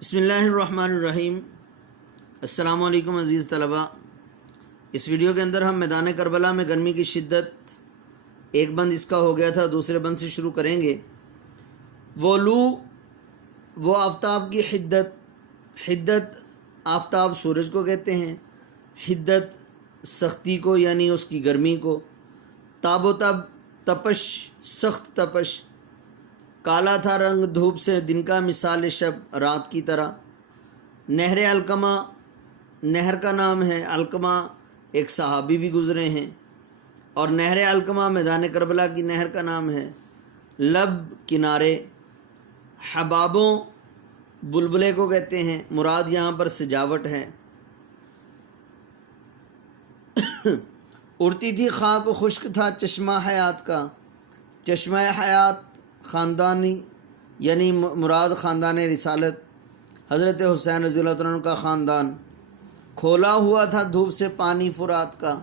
بسم اللہ الرحمن الرحیم۔ السلام علیکم عزیز طلباء۔ اس ویڈیو کے اندر ہم میدان کربلا میں گرمی کی شدت، ایک بند اس کا ہو گیا تھا، دوسرے بند سے شروع کریں گے۔ وہ لو، وہ آفتاب کی حدت آفتاب سورج کو کہتے ہیں، حدت سختی کو یعنی اس کی گرمی کو، تاب و تب تپش، سخت تپش، کالا تھا رنگ دھوپ سے دن کا، مثال شب رات کی طرح۔ نہر علقمہ، نہر کا نام ہے، علقمہ ایک صحابی بھی گزرے ہیں، اور نہر علقمہ میدان کربلا کی نہر کا نام ہے۔ لب کنارے، حبابوں بلبلے کو کہتے ہیں، مراد یہاں پر سجاوٹ ہے۔ اڑتی تھی خاک و خشک تھا چشمہ حیات کا، چشمہ حیات خاندانی یعنی مراد خاندان رسالت، حضرت حسین رضی اللہ عنہ کا خاندان۔ کھولا ہوا تھا دھوپ سے پانی فرات کا،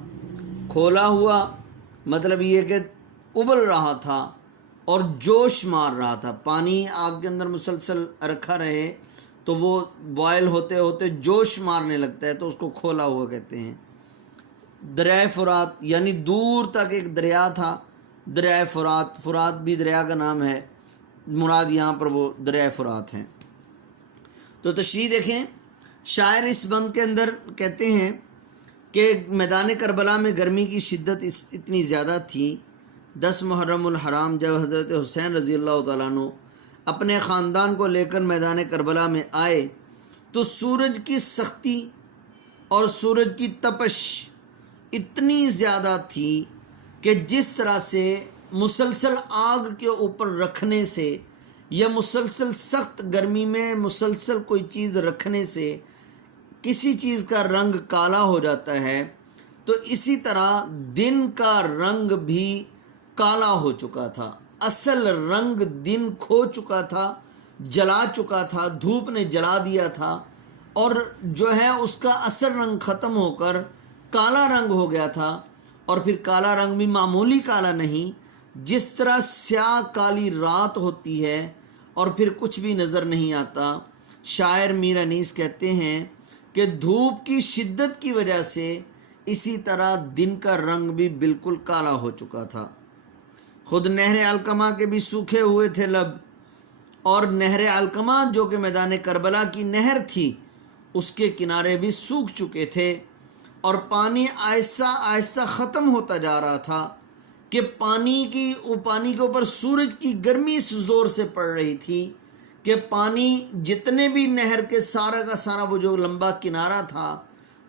کھولا ہوا مطلب یہ کہ ابل رہا تھا اور جوش مار رہا تھا۔ پانی آگ کے اندر مسلسل رکھا رہے تو وہ بوائل ہوتے ہوتے جوش مارنے لگتا ہے، تو اس کو کھولا ہوا کہتے ہیں۔ دریائے فرات یعنی دور تک ایک دریا تھا، دریائے فرات، فرات بھی دریا کا نام ہے، مراد یہاں پر وہ دریائے فرات ہیں۔ تو تشریح دیکھیں، شاعر اس بند کے اندر کہتے ہیں کہ میدان کربلا میں گرمی کی شدت اتنی زیادہ تھی، 10 محرم الحرام جب حضرت حسین رضی اللہ تعالیٰ عنہ اپنے خاندان کو لے کر میدان کربلا میں آئے تو سورج کی سختی اور سورج کی تپش اتنی زیادہ تھی کہ جس طرح سے مسلسل آگ کے اوپر رکھنے سے یا مسلسل سخت گرمی میں مسلسل کوئی چیز رکھنے سے کسی چیز کا رنگ کالا ہو جاتا ہے، تو اسی طرح دن کا رنگ بھی کالا ہو چکا تھا، اصل رنگ دن کھو چکا تھا، جلا چکا تھا، دھوپ نے جلا دیا تھا، اور جو ہے اس کا اصل رنگ ختم ہو کر کالا رنگ ہو گیا تھا۔ اور پھر کالا رنگ بھی معمولی کالا نہیں، جس طرح سیاہ کالی رات ہوتی ہے اور پھر کچھ بھی نظر نہیں آتا۔ شاعر میر انیس کہتے ہیں کہ دھوپ کی شدت کی وجہ سے اسی طرح دن کا رنگ بھی بالکل کالا ہو چکا تھا۔ خود نہر علقمہ کے بھی سوکھے ہوئے تھے لب، اور نہر علقمہ جو کہ میدان کربلا کی نہر تھی اس کے کنارے بھی سوکھ چکے تھے، اور پانی آہستہ آہستہ ختم ہوتا جا رہا تھا کہ پانی کے اوپر سورج کی گرمی اس زور سے پڑ رہی تھی کہ پانی جتنے بھی نہر کے سارا کا سارا وہ جو لمبا کنارہ تھا،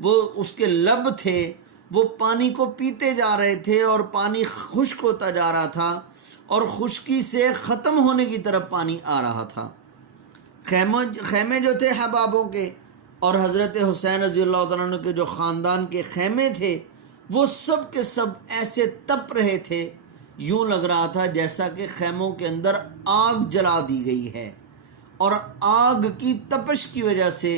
وہ اس کے لب تھے، وہ پانی کو پیتے جا رہے تھے، اور پانی خشک ہوتا جا رہا تھا، اور خشکی سے ختم ہونے کی طرف پانی آ رہا تھا۔ خیمے جو تھے حبابوں کے اور حضرت حسین رضی اللہ عنہ کے جو خاندان کے خیمے تھے، وہ سب کے سب ایسے تپ رہے تھے، یوں لگ رہا تھا جیسا کہ خیموں کے اندر آگ جلا دی گئی ہے، اور آگ کی تپش کی وجہ سے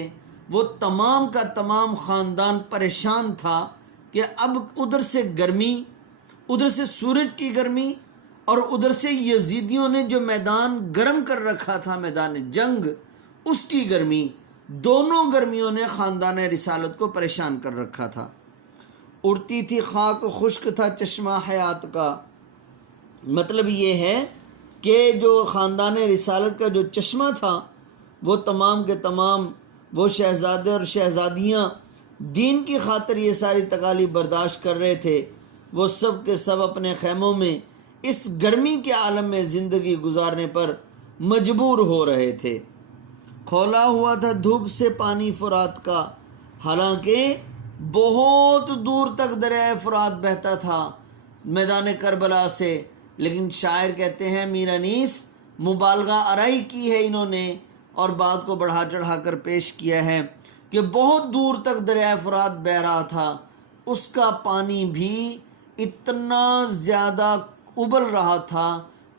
وہ تمام کا تمام خاندان پریشان تھا کہ اب ادھر سے گرمی، ادھر سے سورج کی گرمی، اور ادھر سے یزیدیوں نے جو میدان گرم کر رکھا تھا، میدان جنگ، اس کی گرمی، دونوں گرمیوں نے خاندان رسالت کو پریشان کر رکھا تھا۔ اڑتی تھی خاک خشک تھا چشمہ حیات کا، مطلب یہ ہے کہ جو خاندان رسالت کا جو چشمہ تھا، وہ تمام کے تمام وہ شہزادے اور شہزادیاں دین کی خاطر یہ ساری تکالیف برداشت کر رہے تھے، وہ سب کے سب اپنے خیموں میں اس گرمی کے عالم میں زندگی گزارنے پر مجبور ہو رہے تھے۔ کھولا ہوا تھا دھوپ سے پانی فرات کا، حالانکہ بہت دور تک دریائے فرات بہتا تھا میدان کربلا سے، لیکن شاعر کہتے ہیں، میر انیس، مبالغہ آرائی کی ہے انہوں نے، اور بات کو بڑھا چڑھا کر پیش کیا ہے کہ بہت دور تک دریائے فرات بہہ رہا تھا، اس کا پانی بھی اتنا زیادہ ابل رہا تھا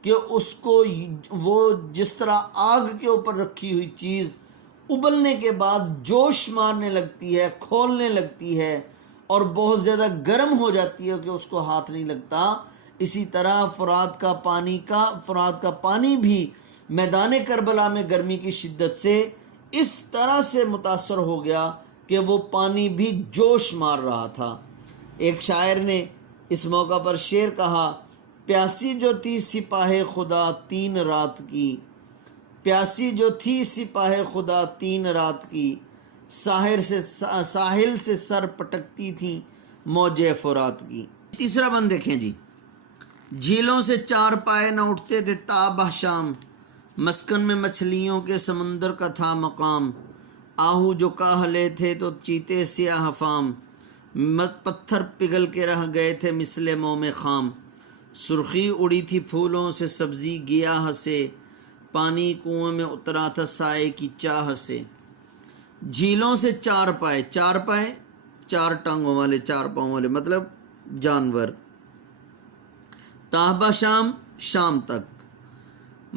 کہ اس کو وہ جس طرح آگ کے اوپر رکھی ہوئی چیز ابلنے کے بعد جوش مارنے لگتی ہے، کھولنے لگتی ہے، اور بہت زیادہ گرم ہو جاتی ہے کہ اس کو ہاتھ نہیں لگتا، اسی طرح فرات کا پانی بھی میدان کربلا میں گرمی کی شدت سے اس طرح سے متاثر ہو گیا کہ وہ پانی بھی جوش مار رہا تھا۔ ایک شاعر نے اس موقع پر شعر کہا، پیاسی جو تھی سپاہ خدا 3 رات کی، پیاسی جو تھی سپاہ خدا 3 رات کی، ساحل سے سر پٹکتی تھی موج فرات کی۔ تیسرا بند دیکھیں جی، جھیلوں سے 4 پائے نہ اٹھتے تھے تابہ شام، مسکن میں مچھلیوں کے سمندر کا تھا مقام، آہو جو کاہلے تھے تو چیتے سیاہ فام، پتھر پگھل کے رہ گئے تھے مثل موم خام، سرخی اڑی تھی پھولوں سے سبزی گیاہ سے، پانی کنویں میں اترا تھا سائے کی چاہ سے۔ جھیلوں سے 4 پائے، 4 پائے 4 ٹانگوں والے، 4 پاؤں والے مطلب جانور، تابہ شام شام تک،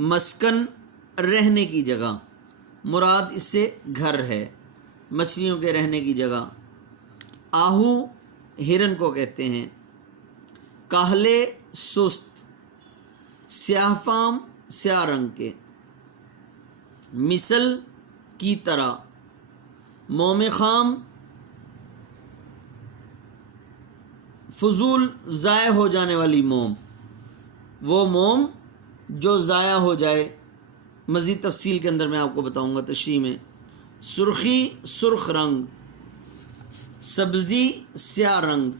مسکن رہنے کی جگہ، مراد اس سے گھر ہے، مچھلیوں کے رہنے کی جگہ، آہو ہرن کو کہتے ہیں، کاہلے سست، سیاہ فام سیاہ رنگ کے، مثل کی طرح، موم خام فضول ضائع ہو جانے والی موم، وہ موم جو ضائع ہو جائے، مزید تفصیل کے اندر میں آپ کو بتاؤں گا تشریح میں۔ سرخی سرخ رنگ، سبزی سیاہ رنگ،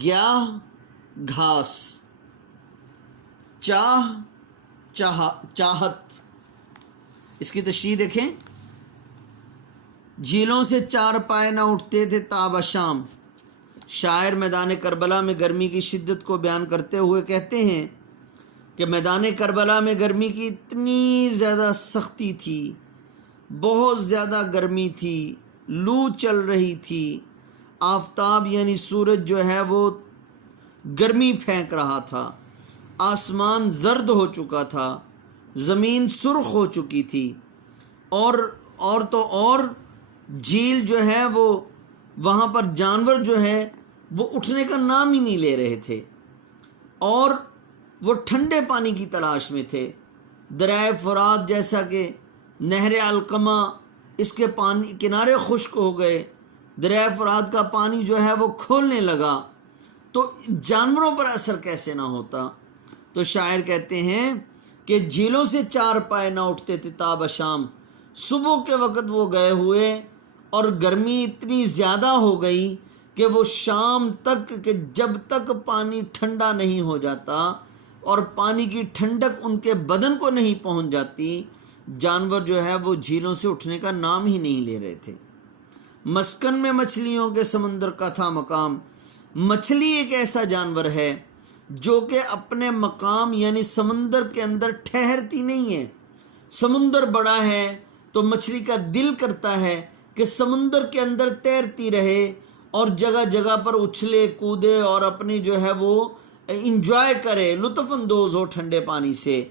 گیاہ گھاس، چاہت۔ اس کی تشریح دیکھیں، جھیلوں سے 4 پائے نہ اٹھتے تھے تابہ شام، شاعر میدان کربلا میں گرمی کی شدت کو بیان کرتے ہوئے کہتے ہیں کہ میدان کربلا میں گرمی کی اتنی زیادہ سختی تھی، بہت زیادہ گرمی تھی، لو چل رہی تھی، آفتاب یعنی سورج جو ہے وہ گرمی پھینک رہا تھا، آسمان زرد ہو چکا تھا، زمین سرخ ہو چکی تھی، اور تو اور جھیل جو ہے وہ وہاں پر جانور جو ہے وہ اٹھنے کا نام ہی نہیں لے رہے تھے، اور وہ ٹھنڈے پانی کی تلاش میں تھے۔ دریائے فرات جیسا کہ نہر علقمہ، اس کے پانی کنارے خشک ہو گئے، دریائے فرات کا پانی جو ہے وہ کھولنے لگا، تو جانوروں پر اثر کیسے نہ ہوتا؟ تو شاعر کہتے ہیں کہ جھیلوں سے 4 پائے نہ اٹھتے تھے تابہ شام، صبح کے وقت وہ گئے ہوئے اور گرمی اتنی زیادہ ہو گئی کہ وہ شام تک، کہ جب تک پانی ٹھنڈا نہیں ہو جاتا اور پانی کی ٹھنڈک ان کے بدن کو نہیں پہنچ جاتی، جانور جو ہے وہ جھیلوں سے اٹھنے کا نام ہی نہیں لے رہے تھے۔ مسکن میں مچھلیوں کے سمندر کا تھا مقام، مچھلی ایک ایسا جانور ہے جو کہ اپنے مقام یعنی سمندر کے اندر ٹھہرتی نہیں ہے۔ سمندر بڑا ہے تو مچھلی کا دل کرتا ہے کہ سمندر کے اندر تیرتی رہے اور جگہ جگہ پر اچھلے کودے اور اپنی جو ہے وہ انجوائے کرے، لطف اندوز ہو ٹھنڈے پانی سے۔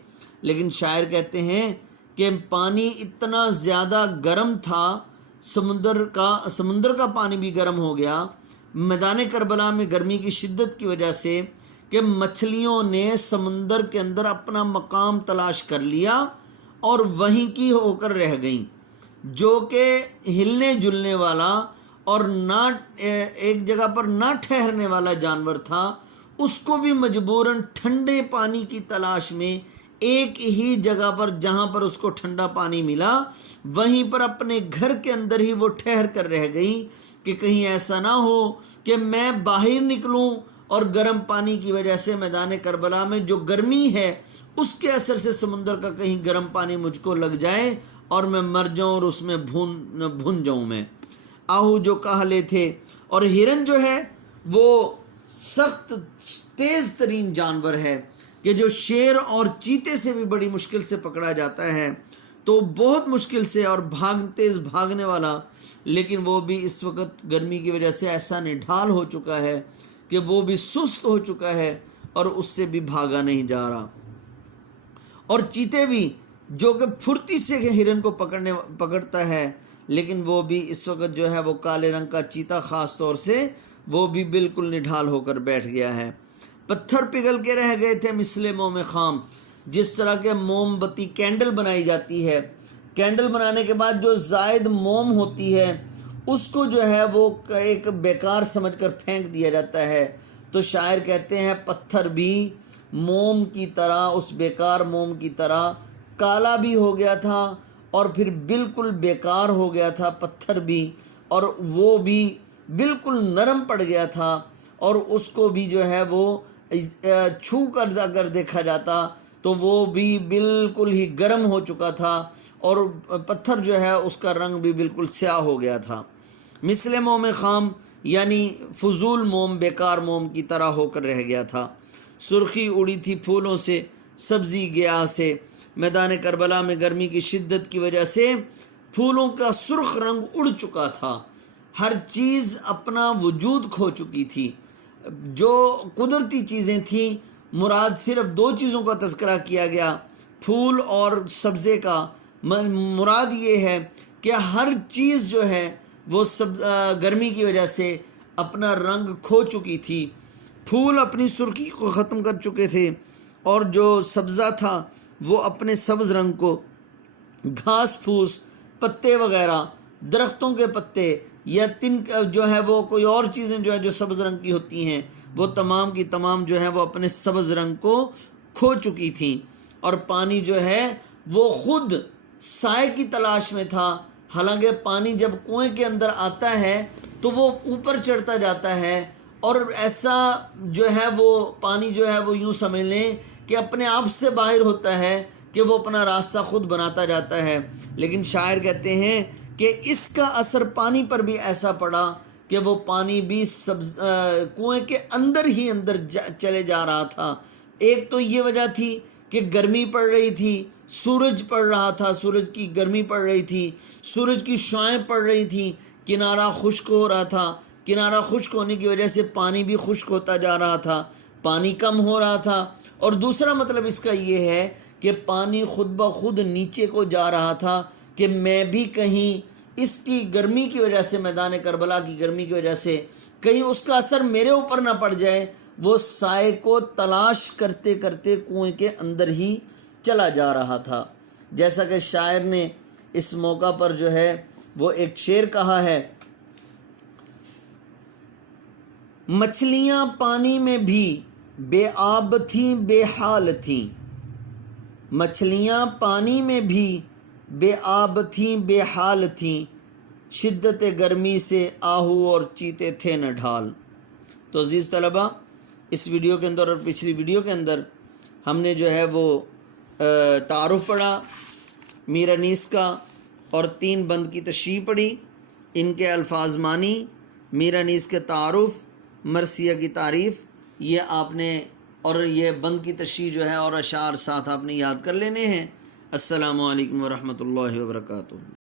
لیکن شاعر کہتے ہیں کہ پانی اتنا زیادہ گرم تھا، سمندر کا پانی بھی گرم ہو گیا میدان کربلا میں گرمی کی شدت کی وجہ سے، کہ مچھلیوں نے سمندر کے اندر اپنا مقام تلاش کر لیا اور وہیں کی ہو کر رہ گئیں۔ جو کہ ہلنے جلنے والا اور نہ ایک جگہ پر نہ ٹھہرنے والا جانور تھا، اس کو بھی مجبوراً ٹھنڈے پانی کی تلاش میں ایک ہی جگہ پر، جہاں پر اس کو ٹھنڈا پانی ملا، وہیں پر اپنے گھر کے اندر ہی وہ ٹھہر کر رہ گئی، کہ کہیں ایسا نہ ہو کہ میں باہر نکلوں اور گرم پانی کی وجہ سے میدان کربلا میں جو گرمی ہے اس کے اثر سے سمندر کا کہیں گرم پانی مجھ کو لگ جائے اور میں مر جاؤں اور اس میں بھون جاؤں میں۔ آہو جو کاہلے تھے، اور ہرن جو ہے وہ سخت تیز ترین جانور ہے، کہ جو شیر اور چیتے سے بھی بڑی مشکل سے پکڑا جاتا ہے، تو بہت مشکل سے، اور تیز بھاگنے والا، لیکن وہ بھی اس وقت گرمی کی وجہ سے ایسا نڈھال ہو چکا ہے کہ وہ بھی سست ہو چکا ہے اور اس سے بھی بھاگا نہیں جا رہا۔ اور چیتے بھی جو کہ پھرتی سے ہرن کو پکڑتا ہے، لیکن وہ بھی اس وقت جو ہے وہ کالے رنگ کا چیتا خاص طور سے، وہ بھی بالکل نڈھال ہو کر بیٹھ گیا ہے۔ پتھر پگھل کے رہ گئے تھے مثل موم خام، جس طرح کے موم بتی کینڈل بنائی جاتی ہے کینڈل بنانے کے بعد جو زائد موم ہوتی ہے اس کو جو ہے وہ ایک بیکار سمجھ کر پھینک دیا جاتا ہے. تو شاعر کہتے ہیں پتھر بھی موم کی طرح، اس بیکار موم کی طرح کالا بھی ہو گیا تھا اور پھر بالکل بیکار ہو گیا تھا پتھر بھی، اور وہ بھی بالکل نرم پڑ گیا تھا، اور اس کو بھی جو ہے وہ چھو کر اگر دیکھا جاتا تو وہ بھی بالکل ہی گرم ہو چکا تھا، اور پتھر جو ہے اس کا رنگ بھی بالکل سیاہ ہو گیا تھا. مثل موم خام یعنی فضول موم، بیکار موم کی طرح ہو کر رہ گیا تھا. سرخی اڑی تھی پھولوں سے، سبزی گیا سے. میدان کربلا میں گرمی کی شدت کی وجہ سے پھولوں کا سرخ رنگ اڑ چکا تھا، ہر چیز اپنا وجود کھو چکی تھی. جو قدرتی چیزیں تھیں، مراد صرف 2 چیزوں کا تذکرہ کیا گیا، پھول اور سبزے کا. مراد یہ ہے کہ ہر چیز جو ہے وہ گرمی کی وجہ سے اپنا رنگ کھو چکی تھی. پھول اپنی سرخی کو ختم کر چکے تھے، اور جو سبزہ تھا وہ اپنے سبز رنگ کو، گھاس پھوس، پتے وغیرہ، درختوں کے پتے یا تن جو ہے وہ کوئی اور چیزیں جو ہے جو سبز رنگ کی ہوتی ہیں، وہ تمام کی تمام جو ہے وہ اپنے سبز رنگ کو کھو چکی تھیں. اور پانی جو ہے وہ خود سائے کی تلاش میں تھا. حالانکہ پانی جب کنویں کے اندر آتا ہے تو وہ اوپر چڑھتا جاتا ہے، اور ایسا جو ہے وہ پانی جو ہے وہ یوں سمجھ لیں کہ اپنے آپ سے باہر ہوتا ہے کہ وہ اپنا راستہ خود بناتا جاتا ہے. لیکن شاعر کہتے ہیں کہ اس کا اثر پانی پر بھی ایسا پڑا کہ وہ پانی بھی کنویں کے اندر ہی اندر چلے جا رہا تھا. ایک تو یہ وجہ تھی کہ گرمی پڑ رہی تھی، سورج پڑ رہا تھا، سورج کی گرمی پڑ رہی تھی، سورج کی شعاعیں پڑ رہی تھیں، کنارہ خشک ہو رہا تھا. کنارہ خشک ہونے کی وجہ سے پانی بھی خشک ہوتا جا رہا تھا، پانی کم ہو رہا تھا. اور دوسرا مطلب اس کا یہ ہے کہ پانی خود بخود نیچے کو جا رہا تھا کہ میں بھی کہیں اس کی گرمی کی وجہ سے، میدان کربلا کی گرمی کی وجہ سے کہیں اس کا اثر میرے اوپر نہ پڑ جائے. وہ سائے کو تلاش کرتے کرتے کنویں کے اندر ہی چلا جا رہا تھا. جیسا کہ شاعر نے اس موقع پر جو ہے وہ ایک شعر کہا ہے، مچھلیاں پانی میں بھی بے آب تھیں بے حال تھیں. مچھلیاں پانی میں بھی بے آب تھیں بے حال تھیں، شدت گرمی سے آہو اور چیتے تھے نہ ڈھال. تو عزیز طلبہ، اس ویڈیو کے اندر اور پچھلی ویڈیو کے اندر ہم نے جو ہے وہ تعارف پڑھا میر انیس کا، اور 3 بند کی تشریح پڑھی، ان کے الفاظ مانی، میر انیس کے تعارف، مرثیہ کی تعریف، یہ آپ نے، اور یہ بند کی تشریح جو ہے اور اشعار ساتھ آپ نے یاد کر لینے ہیں. السلام علیکم ورحمۃ اللہ وبرکاتہ.